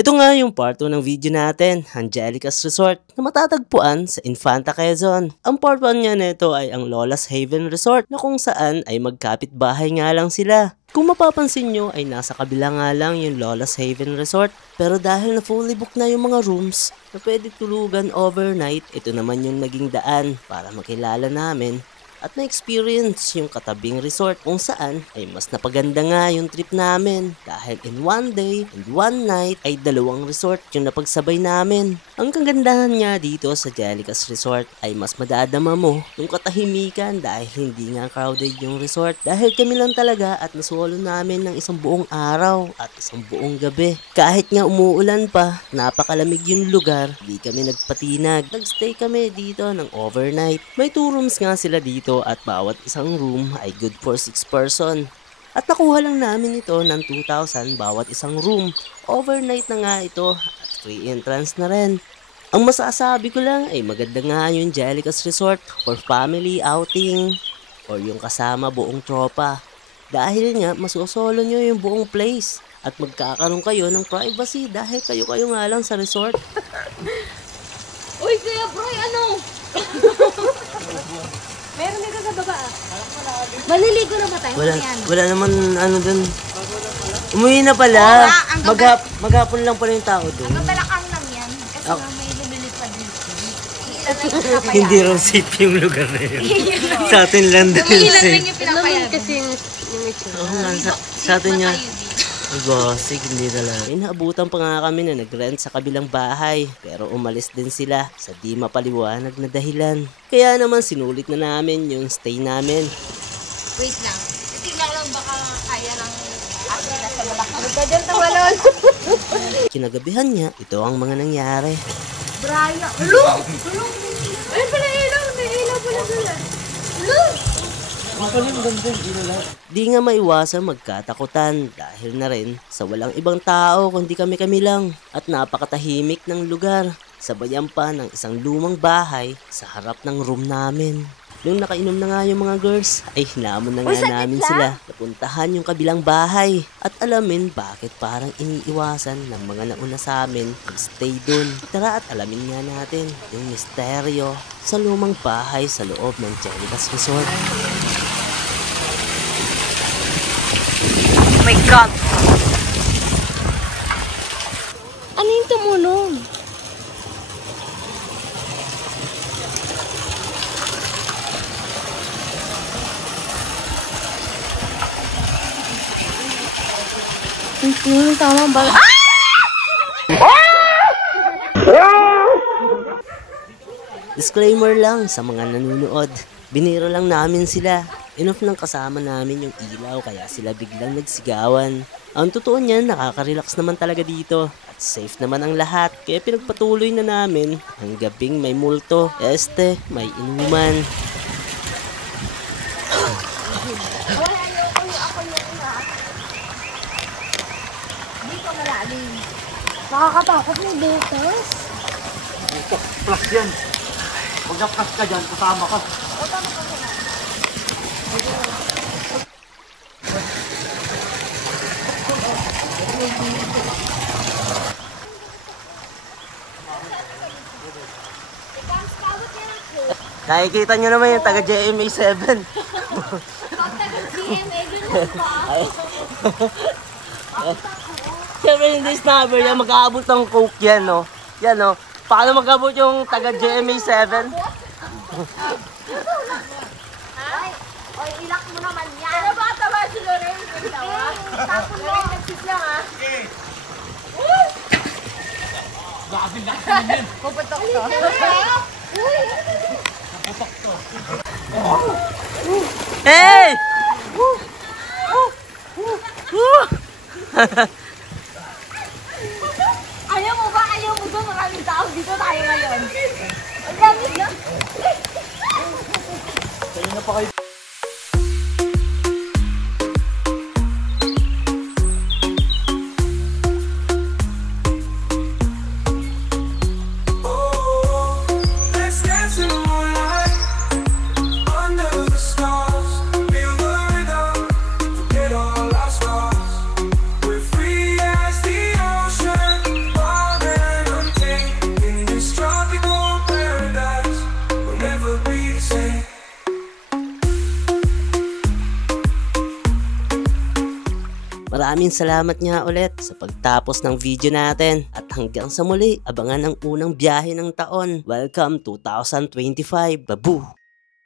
Ito nga yung part 2 ng video natin, Angelica's Resort, na matatagpuan sa Infanta, Quezon. Ang part 1 niya nito ay ang Lola's Haven Resort na kung saan ay magkapit-bahay nga lang sila. Kung mapapansin nyo ay nasa kabila nga lang yung Lola's Haven Resort, pero dahil na fully book na yung mga rooms na pwede tulugan overnight, ito naman yung naging daan para makilala namin at na-experience yung katabing resort kung saan ay mas napaganda nga yung trip namin dahil in one day and one night ay dalawang resort yung napagsabay namin. Ang kagandahan nga dito sa Angelica's Resort ay mas madadama mo yung katahimikan dahil hindi nga crowded yung resort dahil kami lang talaga at nasolo namin ng isang buong araw at isang buong gabi. Kahit nga umuulan pa, napakalamig yung lugar, di kami nagpatinag. Nagstay kami dito ng overnight. May 2 rooms nga sila dito at bawat isang room ay good for 6 person. At nakuha lang namin ito ng 2,000 bawat isang room. Overnight na nga ito at free entrance na rin. Ang masasabi ko lang ay maganda nga yung Angelica's Resort for family outing or yung kasama buong tropa. Dahil nga masosolo nyo yung buong place at magkakaroon kayo ng privacy dahil kayo nga lang sa resort. Uy, Kuya Broy, ano? Meron dito sa baba. Maliligo na ba tayo? Wala naman ano dun. Umuwi na pala. Maghapon lang pala yung tao dun. Ang balakang lang yan. Kasi may lumilipad dito. Hindi raw safe yung lugar na yun. Sa atin lang din safe. Kasi Oo nga, sa atin niya. Sige, hindi talaga. Inaabutan pa nga kami na nag-rent sa kabilang bahay. Pero umalis din sila sa di mapaliwanag na dahilan. Kaya naman sinulit na namin yung stay namin. wait lang. Tingnan lang baka kaya ng akin na sa balakang. Ito dyan tawalan. Kinagabihan niya, ito ang mga nangyari. Braya. Hello! Ayun pala ilaw. May ilaw pala sila. Hello! Di nga maiwasan magkatakutan dahil na rin sa walang ibang tao kundi kami lang at napakatahimik ng lugar. Sabayan pa ng isang lumang bahay sa harap ng room namin. Nung nakainom na nga yung mga girls, ay hinamon na nga namin sila napuntahan yung kabilang bahay at alamin bakit parang iniiwasan ng mga nauna sa amin mag-stay dun. Tara at alamin nga natin yung misteryo sa lumang bahay sa loob ng Angelica's Resort. Oh my God! Ano yung tumunog? Yung tamang ba? Disclaimer lang sa mga nanonood, biniro lang namin sila. Enough ng kasama namin yung ilaw kaya sila biglang nagsigawan. Ang totoo niyan, nakaka-relax naman talaga dito at safe naman ang lahat. Kaya pinagpatuloy na namin ang gabing may multo, may inuman. Nakakatakot mo, bukas. Plus yan. Pag na-plus ka dyan, kasama ka. Nakikita nyo naman yung taga GMA 7. Siyempre hindi snubber yan, mag-aabot ng coke yan, no? Yan, no? Paano mag-aabot yung taga GMA 7? Oy, ilak mo naman yan. Ano ba tawa si Lorraine? Tapon mo. Nagsis lang, ha? Lasin yan. Puputok to. Puputok to. Hey! Ayaw mo ba? Ayaw mo doon? Maraming tao dito tayo ngayon. Ang dami na. Sa'yo na pa kayo. Maraming salamat nga ulit sa pagtapos ng video natin. At hanggang sa muli, abangan ang unang biyahe ng taon. Welcome 2025. Babu!